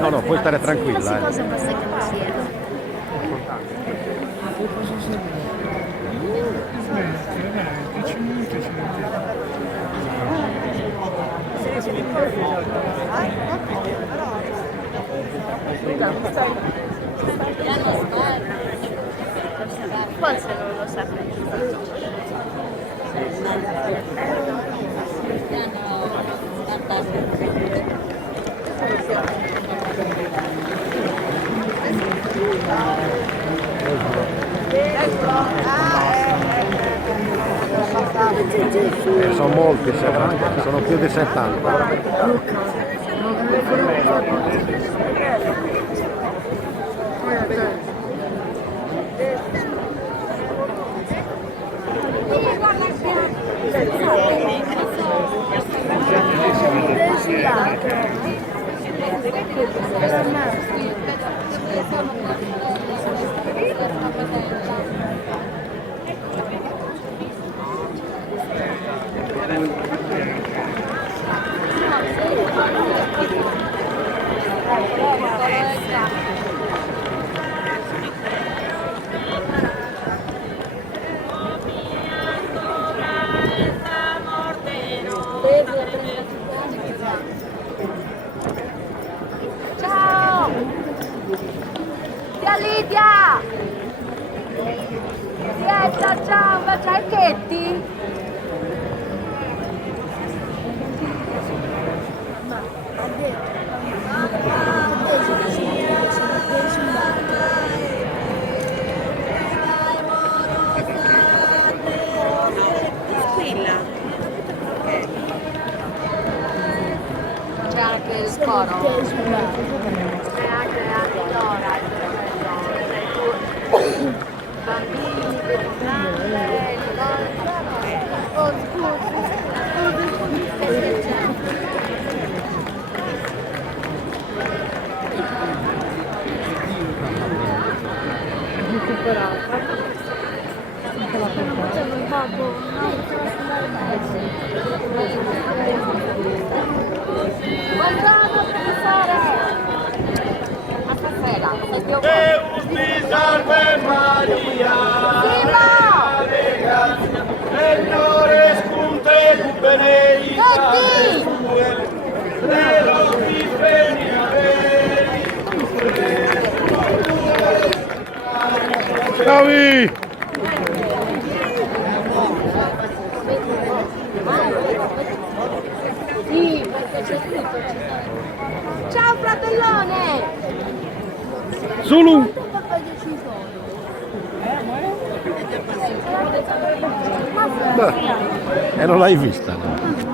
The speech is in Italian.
No, no, puoi stare tranquilla. Cosa basta che non sia. Forse non lo saprei. Sono molti, sono più di 70. Ciao! Zia Lidia! Zietta, ciao! Ma c'hai Chetti? C'è anche il coro. C'è anche Dora, bambini, oh buongiorno professore! A stasera, sei più Deus ti salve Maria, Signore scunte tu benedicta, Lelo ti Ciao! Sì, perché c'è scritto. Ciao fratellone! Zulu! Beh, e non l'hai vista, no?